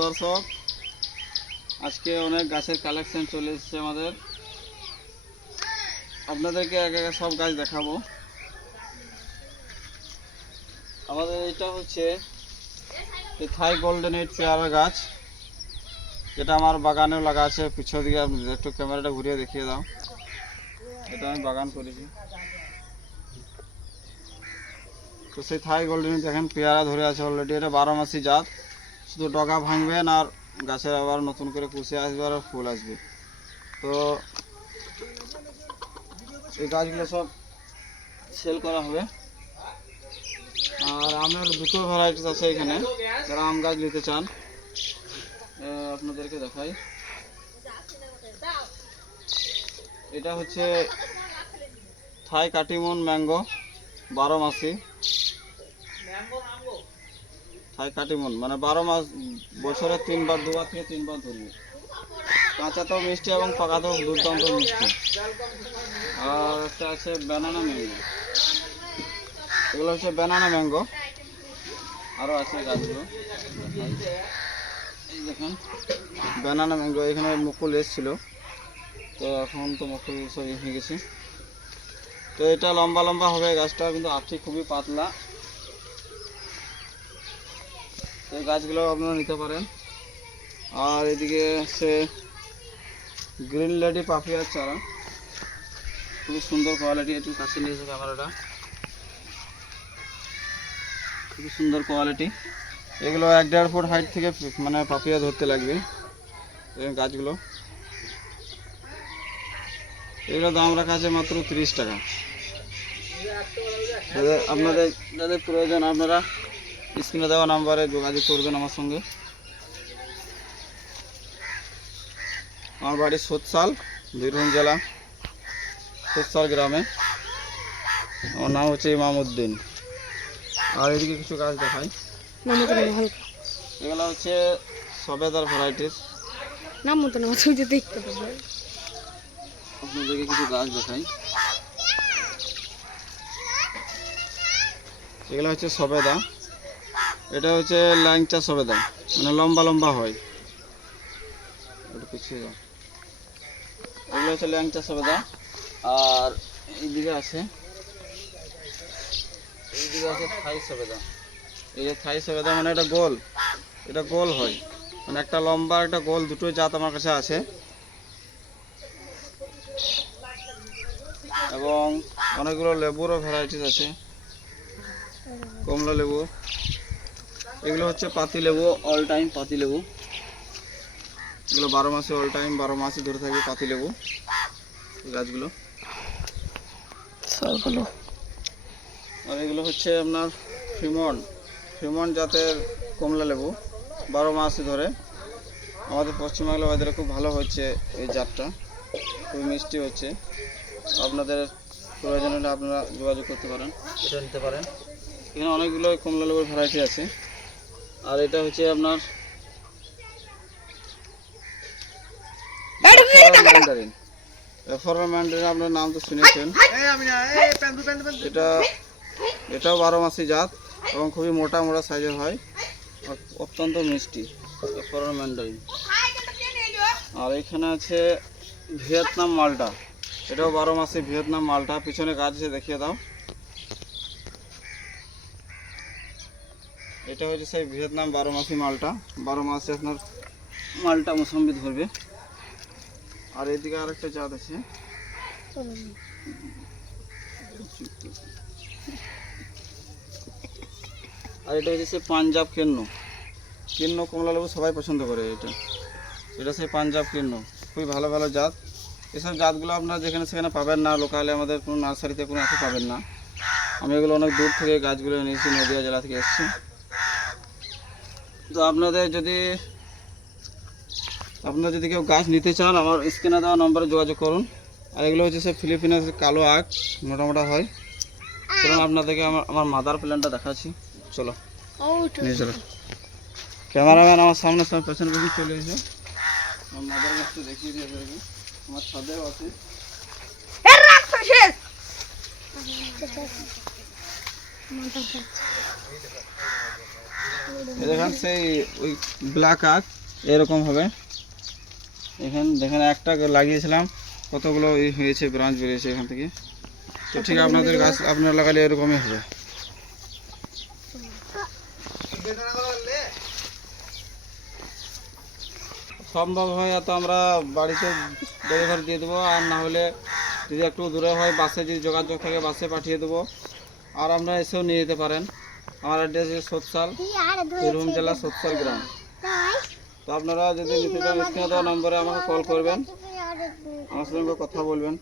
দর্শক, আজকে অনেক গাছের কালেকশন চলে এসেছে আমাদের। আপনাদেরকে এক এক সব গাছ দেখাবো। আমাদের এটা হচ্ছে থাই গোল্ডেন এইট পেয়ারা গাছ, যেটা আমার বাগানেও লাগা আছে। পিছন দিকে একটু ক্যামেরাটা ঘুরিয়ে দেখিয়ে দাও। এটা আমি বাগান করেছি। তো সেই থাই গোল্ডেন দেখেন পেয়ারা ধরে আছে অলরেডি। এটা 12 মাসি জাত, শুধু ডগা ভাঙবেন আর গাছের আবার নতুন করে কুশি আসবে আর ফুল আসবে। তো এই গাছগুলো সব সেল করা হবে। আর আমের দুটো ভ্যারাইটিস আছে এখানে, যারা আম গাছ নিতে চান আপনাদেরকে দেখাই। এটা হচ্ছে থাই কাটিমন ম্যাঙ্গো 12 মাসি। থাই কাটিমন মানে 12 মাস, বছরে 3বার 2বার থেকে 3বার ধরবে। কাঁচাতেও মিষ্টি এবং পাকাতেও দুর্দান্ত মিষ্টি। আর একটা আছে ব্যানানা ম্যাঙ্গো, এগুলো হচ্ছে ব্যানানা ম্যাঙ্গো। আরও আছে গাছগুলো, এই দেখুন ব্যানানা ম্যাঙ্গো। এখানে মুকুল এসেছিল, তো এখন তো মুকুল সব হয়ে গেছে। তো এটা লম্বা লম্বা হবে গাছটা, কিন্তু আঠি খুবই পাতলা। তো এই গাছগুলো আপনারা নিতে পারেন। আর এদিকে সে গ্রিন লেডি পাপিয়ার চারা, খুবই সুন্দর কোয়ালিটি। একটু কাছে নিয়েছে ক্যামেরাটা, খুবই সুন্দর কোয়ালিটি। এগুলো 1-1.5 ফুট হাইট থেকে মানে পাপিয়া ধরতে লাগবে এই গাছগুলো। এগুলো দাম রাখা আছে মাত্র 30 টাকা। আপনাদের যাদের প্রয়োজন আপনারা স্ক্রিনে দেওয়া নাম্বারে যোগাযোগ করবেন আমার সঙ্গে। আমার বাড়ি সোৎসাল, বীরভূম জেলা সোৎসাল গ্রামে। আমার নাম হচ্ছে ইমামউদ্দিন। আর এদিকে কিছু গাছ দেখাই। এগুলো হচ্ছে সবেদার ভ্যারাইটিস। নাম মতো না দেখতে পাবো। আপনাদেরকে কিছু গাছ দেখাই। এগুলো হচ্ছে সবেদা। এটা হচ্ছে ল্যাংচা সবেদা, মানে লম্বা লম্বা হয়। একটু পিছিয়ে যাও। এগুলো হচ্ছে ল্যাংচা সবেদা। আর এইদিকে আছে থাই সবেদা। এই যে থাই সবেদা মানে এটা গোল, এটা গোল হয়, মানে একটা লম্বা একটা গোল, দুটোই জাত আমার কাছে আছে। এবং অনেকগুলো লেবুরও ভ্যারাইটিস আছে, কমলা লেবু। এগুলো হচ্ছে পাতি লেবু, অল টাইম পাতি লেবু। এগুলো 12 মাসে অল টাইম 12 মাসে ধরে থাকবে পাতি লেবু এই গাছগুলো। আর এগুলো হচ্ছে আপনার ফিমন জাতের কমলা লেবু, 12 মাসে ধরে। আমাদের পশ্চিমবাংলা ওয়েদারে খুব ভালো হচ্ছে এই জাতটা, খুবই মিষ্টি হচ্ছে। আপনাদের প্রয়োজন হলে আপনারা যোগাযোগ করতে পারেন, এটা নিতে পারেন। এখানে অনেকগুলো কমলা লেবুর ভ্যারাইটি আছে। আর এটা হচ্ছে আপনার ম্যান্ডারিন। ম্যান্ডারিন আপনার নাম তো শুনেছেন। এটাও 12 মাসি জাত এবং খুবই মোটা মোটা সাইজের হয়, অত্যন্ত মিষ্টি ম্যান্ডারিন। আর এখানে আছে ভিয়েতনাম মালটা, এটাও 12 মাসি ভিয়েতনাম মালটা। পিছনে গাছ আছে, দেখিয়ে দাও। এটা হচ্ছে সেই ভিয়েতনাম 12 মাসি মালটা। 12 মাসে আপনার মালটা মোসাম্বি ধরবে। আর এদিকে আরেকটা জাত আছে, আর এটা হচ্ছে সেই পাঞ্জাব কিন্ন কমলা লেবু সবাই পছন্দ করে। এটা সেই পাঞ্জাব কিন্ন, খুবই ভালো ভালো জাত। এসব জাতগুলো আপনারা যেখানে সেখানে পাবেন না, লোকালে আমাদের কোনো নার্সারিতে কোনো এত পাবেন না। আমি এগুলো অনেক দূর থেকে গাছগুলো নিয়েছি, নদিয়া জেলা থেকে এসেছি। তো আপনারা যদি কেউ গাছ নিতে চান আমার স্ক্রিনে দেওয়া নম্বরে যোগাযোগ করুন। আর এগুলো হচ্ছে সে ফিলিপিনাস কালো আখ, মোটামোটা হয়। চলুন আপনাদেরকে আমার মাদার প্ল্যান্টটা দেখাচ্ছি। চলো নিয়ে চলো। ক্যামেরাম্যান আমার সামনে সব পেছনে চলে এসে আমার মাদার গাছটা দেখিয়ে দিয়ে যাবে। আমার ছাদেও আছে। এই দেখেন সেই ওই ব্ল্যাক আখ এরকম হবে। এখানে দেখেন একটা লাগিয়েছিলাম, কতগুলো হয়েছে, ব্রাঞ্চ বেরিয়েছে এখান থেকে। তো ঠিক আপনাদের গাছ আপনারা লাগালে এরকমই হবে। সম্ভব হয় তো আমরা বাড়িতে ডেলিভারি দিয়ে দেবো, আর না হলে যদি একটু দূরে হয় বাসে যদি যোগাযোগ থাকে বাসে পাঠিয়ে দেবো, আর আমরা এসেও নিয়ে যেতে পারেন। আমার অ্যাড্রেস সোৎসাল, বীরভূম জেলা সোৎসাল গ্রাম। তো আপনারা যদি নিতে চান স্ক্রিনে দেওয়া নম্বরে আমাকে কল করবেন, আমার সঙ্গে কথা বলবেন।